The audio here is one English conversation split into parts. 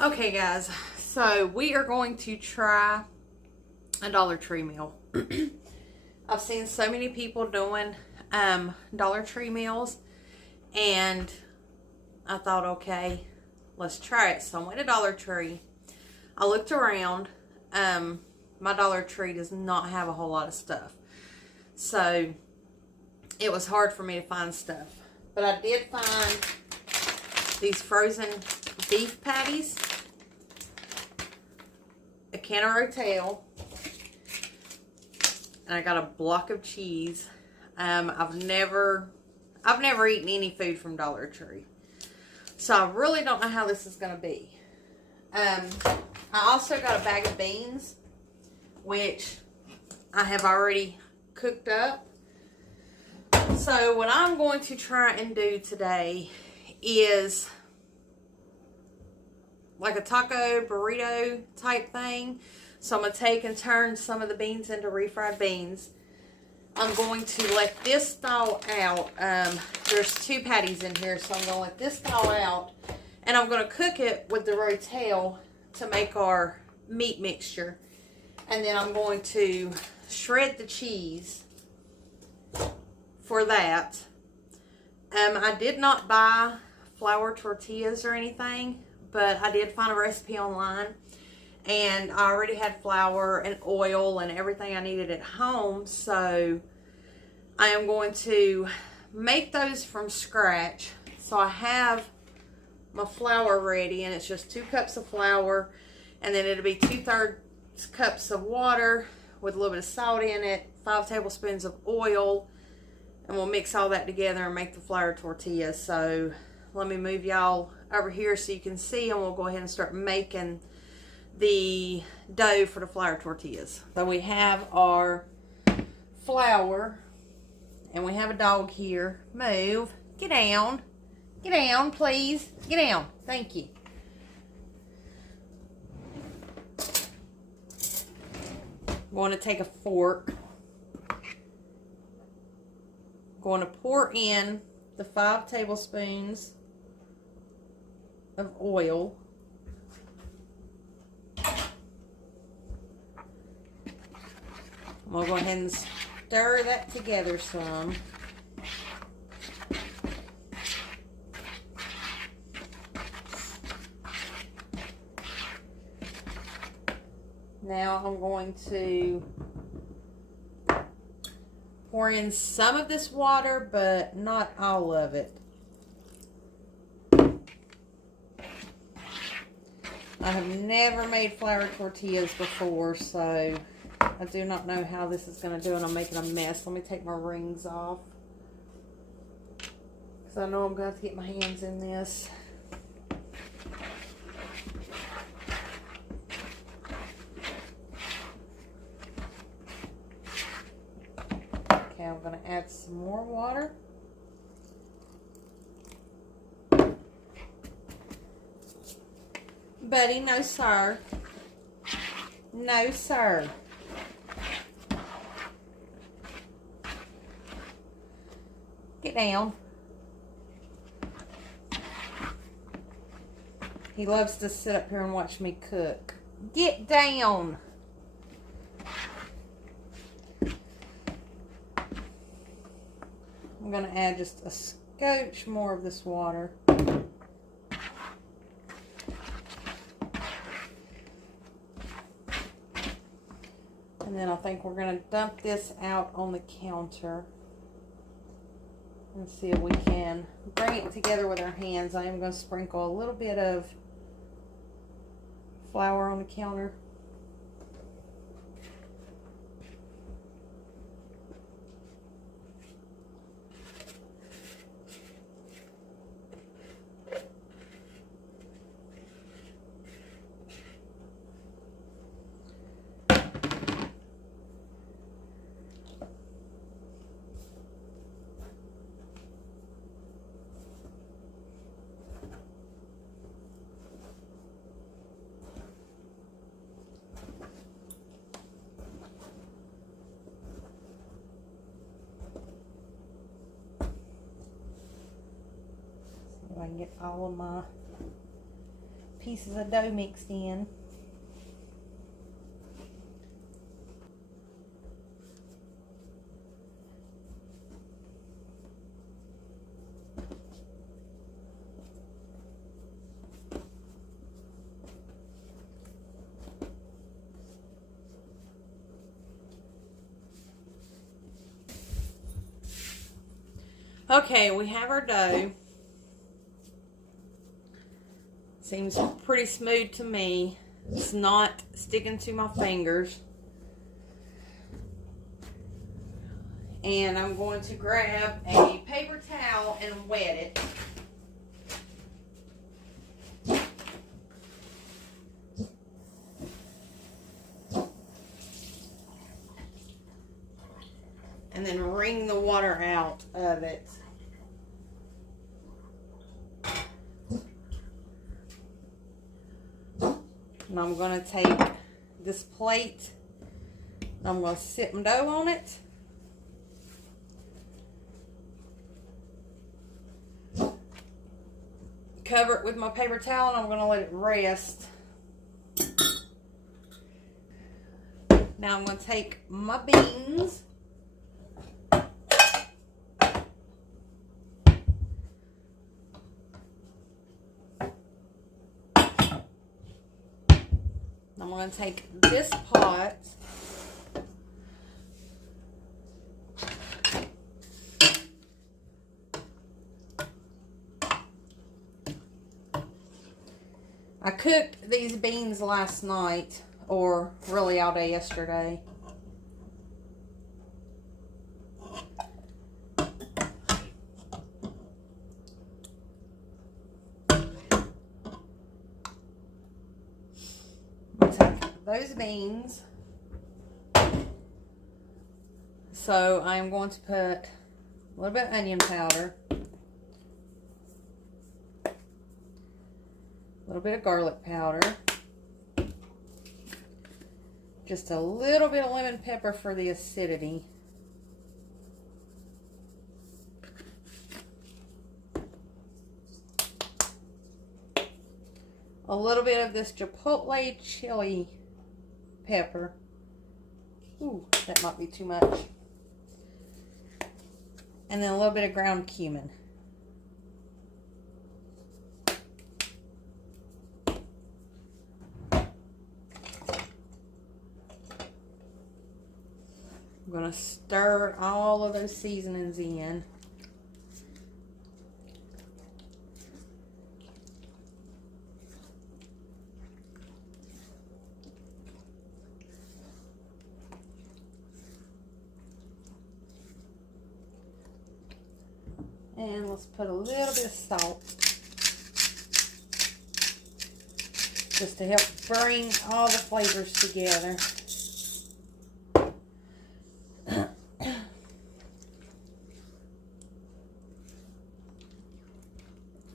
Okay, guys, so we are going to try a Dollar Tree meal. I've seen so many people doing Dollar Tree meals, and I thought, okay, let's try it. So I went to Dollar Tree. I looked around. My Dollar Tree does not have a whole lot of stuff, so it was hard for me to find stuff. But I did find these frozen beef patties, a can of Rotel, and I got a block of cheese. I've never eaten any food from Dollar Tree, so I really don't know how this is going to be. I also got a bag of beans, which I have already cooked up. So what I'm going to try and do today is like a taco burrito type thing. So I'm going to take and turn some of the beans into refried beans. I'm going to let this thaw out. There's 2 patties in here, so I'm going to let this thaw out. And I'm going to cook it with the Rotel to make our meat mixture. And then I'm going to shred the cheese for that. I did not buy flour tortillas or anything, but I did find a recipe online, and I already had flour and oil and everything I needed at home, so I am going to make those from scratch. So I have my flour ready, and it's just 2 cups of flour, and then it'll be 2/3 cups of water with a little bit of salt in it, 5 tablespoons of oil, and we'll mix all that together and make the flour tortillas. So let me move y'all over here so you can see, and we'll go ahead and start making the dough for the flour tortillas. So we have our flour, and we have a dog here. Move. Get down. Get down, please. Get down. Thank you. I'm going to take a fork. I'm going to pour in the 5 tablespoons of oil. We'll go ahead and stir that together some. Now I'm going to pour in some of this water, but not all of it. I have never made flour tortillas before, so I do not know how this is going to do, and I'm making a mess. Let me take my rings off, because I know I'm going to have to get my hands in this. Okay, I'm going to add some more water. Buddy, no sir. No sir. Get down. He loves to sit up here and watch me cook. Get down. I'm going to add just a scotch more of this water. And then I think we're going to dump this out on the counter and see if we can bring it together with our hands. I am going to sprinkle a little bit of flour on the counter. I can get all of my pieces of dough mixed in. Okay, we have our dough. Seems pretty smooth to me. It's not sticking to my fingers. And I'm going to grab a paper towel and wet it. And then wring the water out of it. And I'm going to take this plate, and I'm going to sit my dough on it. Cover it with my paper towel, and I'm going to let it rest. Now I'm going to take my beans. I'm going to take this pot, I cooked these beans last night, or really all day yesterday. Those beans. So I'm going to put a little bit of onion powder, a little bit of garlic powder, just a little bit of lemon pepper for the acidity, a little bit of this chipotle chili pepper. Ooh, that might be too much. And then a little bit of ground cumin. I'm going to stir all of those seasonings in. And let's put a little bit of salt, just to help bring all the flavors together.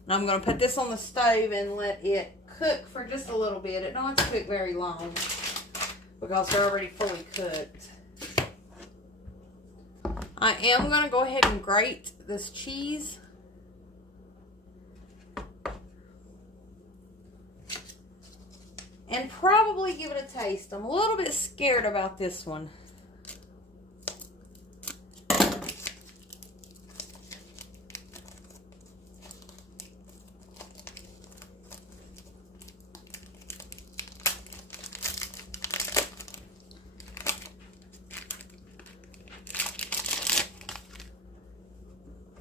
I'm going to put this on the stove and let it cook for just a little bit. It don't have to cook very long because they're already fully cooked. I am going to go ahead and grate this cheese. And probably give it a taste. I'm a little bit scared about this one.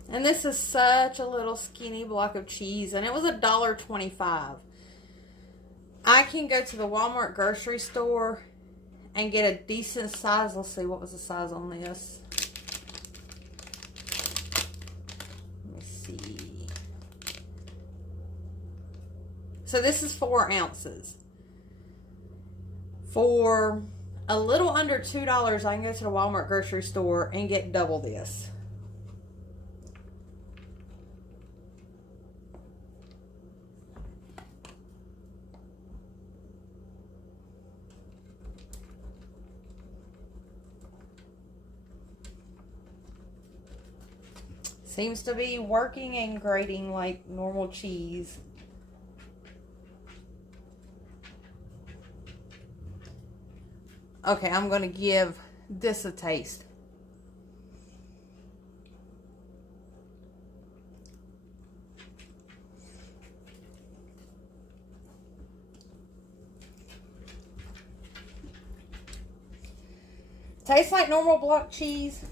And this is such a little skinny block of cheese, and it was $1.25. I can go to the Walmart grocery store and get a decent size. Let's see, what was the size on this? Let me see. So this is 4 ounces. For a little under $2, I can go to the Walmart grocery store and get double this. Seems to be working and grating like normal cheese. Okay, I'm going to give this a taste. Tastes like normal block cheese,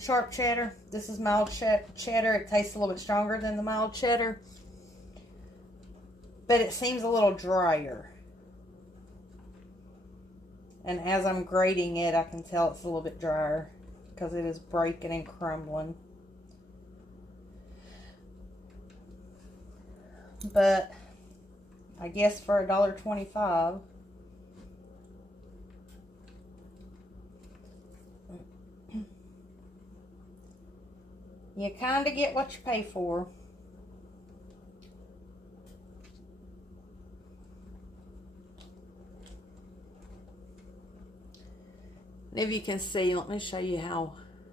sharp cheddar. This is mild cheddar. It tastes a little bit stronger than the mild cheddar, but it seems a little drier. And as I'm grating it, I can tell it's a little bit drier because it is breaking and crumbling. But I guess for $1.25, you kind of get what you pay for. And if you can see, let me show you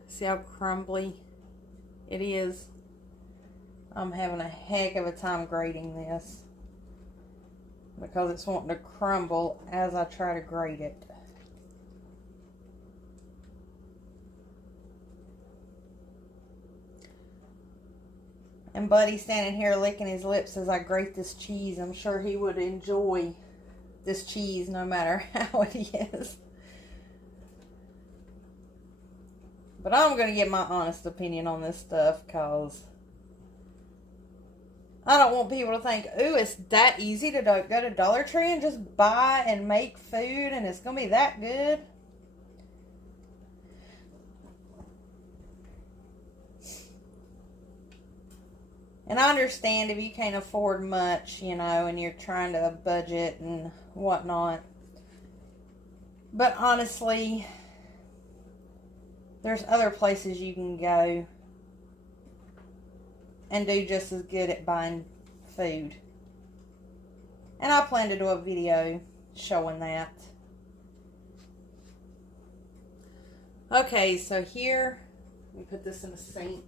see how crumbly it is. I'm having a heck of a time grating this because it's wanting to crumble as I try to grate it. And Buddy's standing here licking his lips as I grate this cheese. I'm sure he would enjoy this cheese no matter how it is. But I'm going to give my honest opinion on this stuff because I don't want people to think, ooh, it's that easy to go to Dollartree and just buy and make food and it's going to be that good. And I understand if you can't afford much, you know, and you're trying to budget and whatnot. But honestly, there's other places you can go and do just as good at buying food. And I plan to do a video showing that. Okay, so here, let me put this in the sink.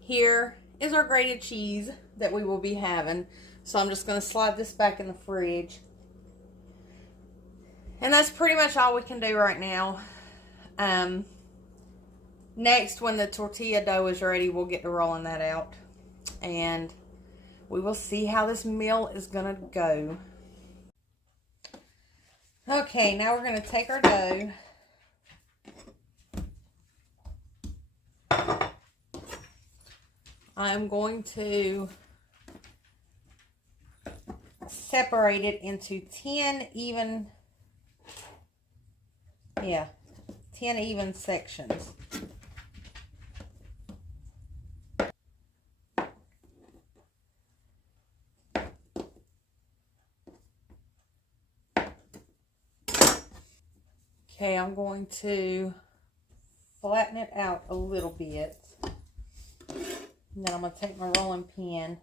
Here is our grated cheese that we will be having. So I'm just going to slide this back in the fridge. And that's pretty much all we can do right now. Next, when the tortilla dough is ready, we'll get to rolling that out. And we will see how this meal is going to go. Okay, now we're going to take our dough. I'm going to separate it into 10 even sections. Okay, I'm going to flatten it out a little bit. And then I'm going to take my rolling pin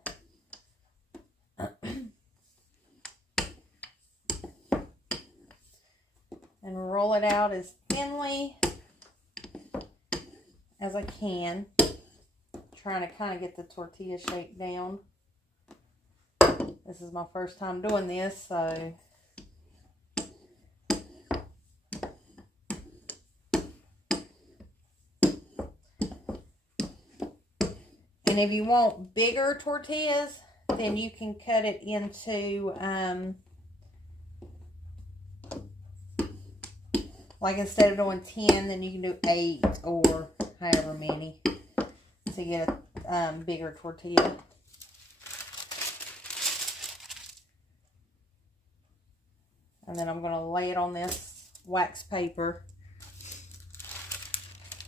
and roll it out as thinly as I can. Trying to kind of get the tortilla shape down. This is my first time doing this, so and if you want bigger tortillas, then you can cut it into, like instead of doing 10, then you can do 8 or however many to get a bigger tortilla. And then I'm going to lay it on this wax paper.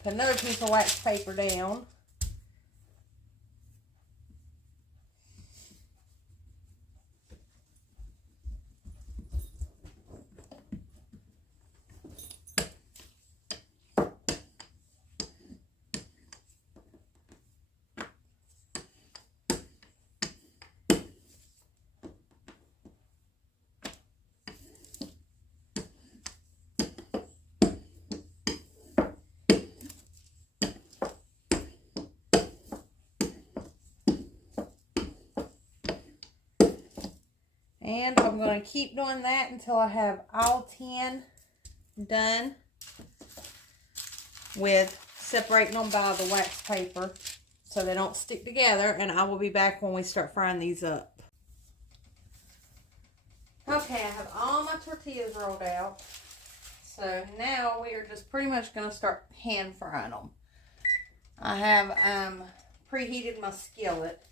Put another piece of wax paper down. And I'm going to keep doing that until I have all 10 done with separating them by the wax paper so they don't stick together. And I will be back when we start frying these up. Okay, I have all my tortillas rolled out. So now we are just pretty much going to start hand frying them. I have preheated my skillet.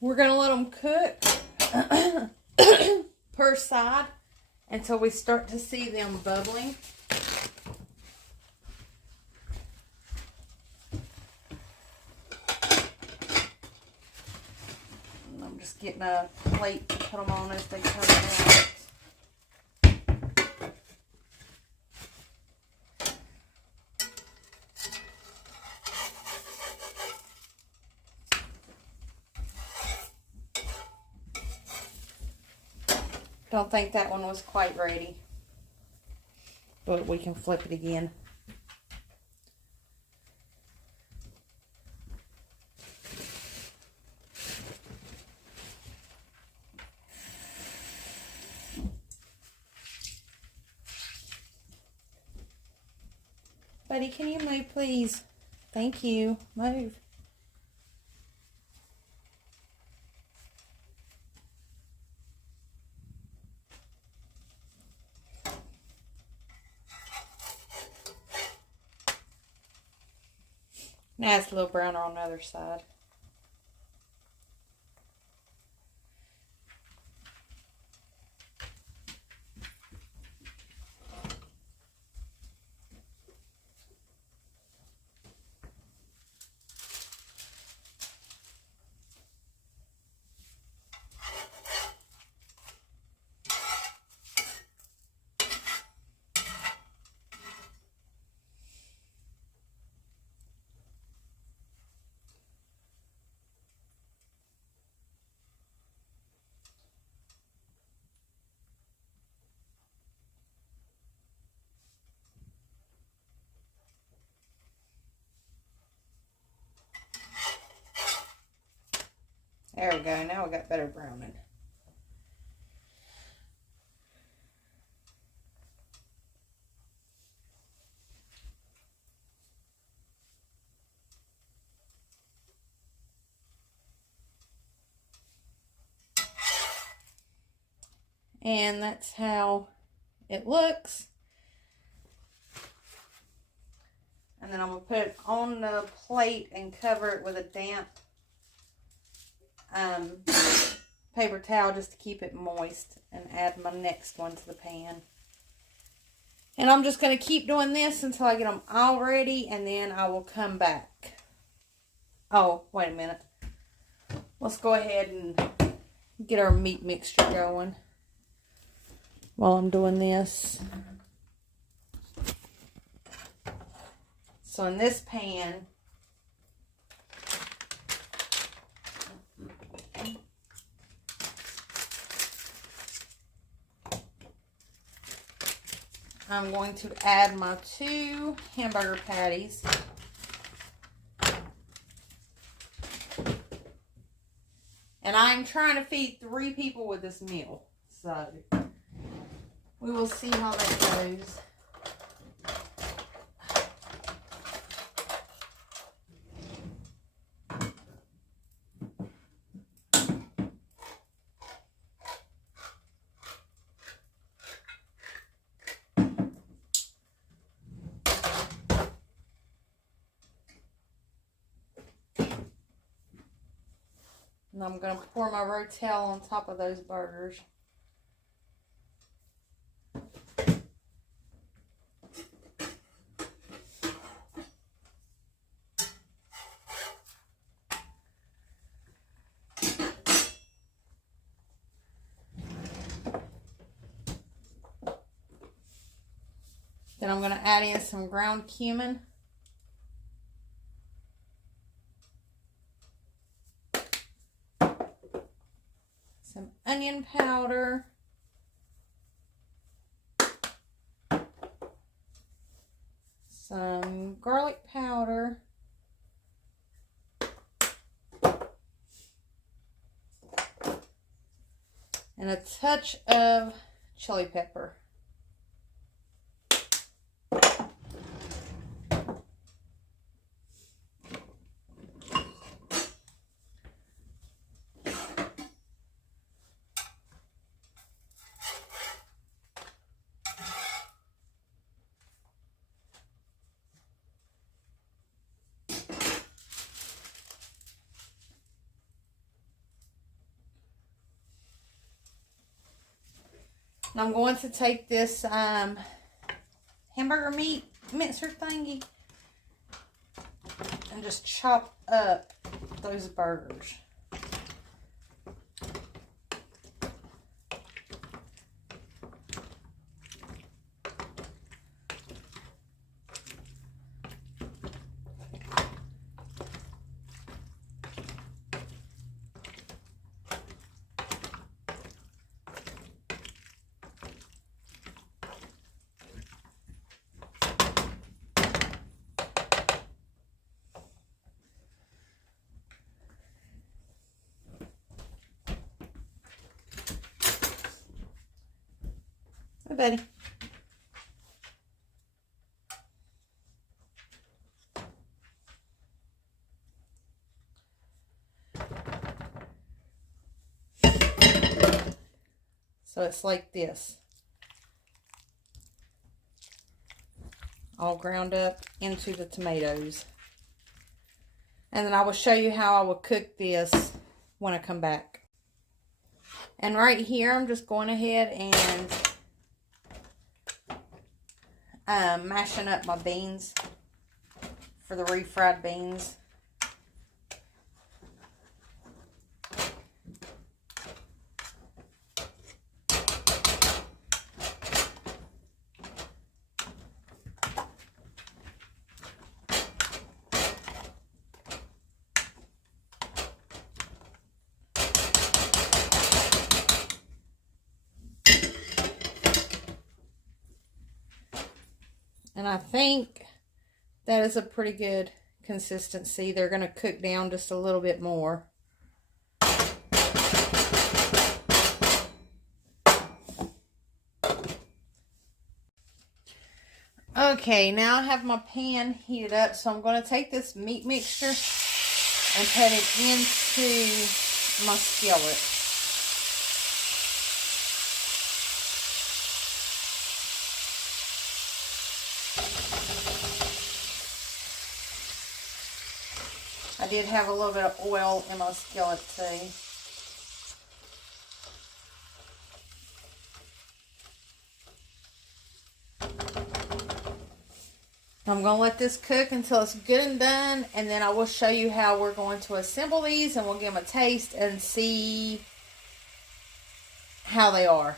We're going to let them cook per side until we start to see them bubbling. And I'm just getting a plate to put them on as they come out. Don't think that one was quite ready, but we can flip it again. Buddy, can you move, please? Thank you. Move. Now it's a little browner on the other side. There we go. Now we got better browning. And that's how it looks. And then I'm going to put it on the plate and cover it with a damp paper towel just to keep it moist, and add my next one to the pan. And I'm just going to keep doing this until I get them all ready, and then I will come back. Oh, wait a minute. Let's go ahead and get our meat mixture going while I'm doing this. So in this pan, I'm going to add my 2 hamburger patties. And I'm trying to feed 3 people with this meal. So we will see how that goes. And I'm going to pour my Rotel on top of those burgers. Then I'm going to add in some ground cumin. Some onion powder. some garlic powder, and a touch of chili pepper. And I'm going to take this hamburger meat mixer thingy and just chop up those burgers. Hey, buddy. So it's like this. All ground up into the tomatoes. And then I will show you how I will cook this when I come back. And right here, I'm just going ahead and mashing up my beans for the refried beans. And I think that is a pretty good consistency. They're going to cook down just a little bit more. Okay, now I have my pan heated up, so I'm going to take this meat mixture and put it into my skillet. I did have a little bit of oil in my skillet too. I'm going to let this cook until it's good and done, and then I will show you how we're going to assemble these, and we'll give them a taste and see how they are.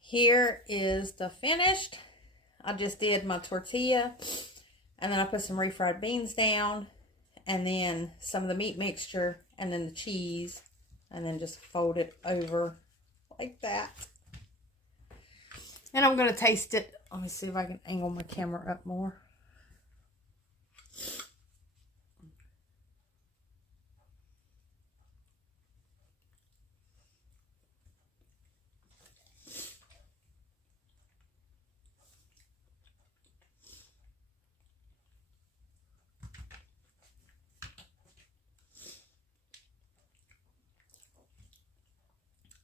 Here is the finished. I just did my tortilla, and then I put some refried beans down, and then some of the meat mixture, and then the cheese, and then just fold it over like that. And I'm going to taste it. Let me see if I can angle my camera up more.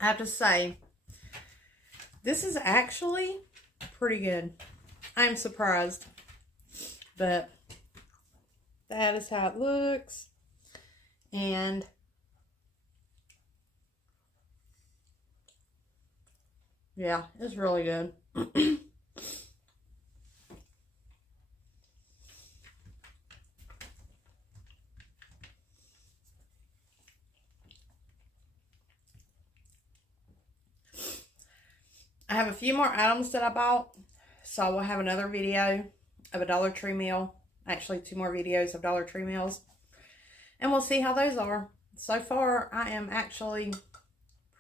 I have to say, this is actually pretty good. I'm surprised, but that is how it looks. And yeah, it's really good. I have a few more items that I bought, so I will have another video of a Dollar Tree meal. Actually, 2 more videos of Dollar Tree meals. And we'll see how those are. So far, I am actually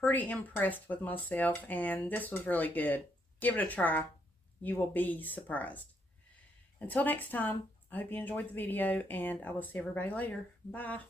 pretty impressed with myself, and this was really good. Give it a try. You will be surprised. Until next time, I hope you enjoyed the video, and I will see everybody later. Bye.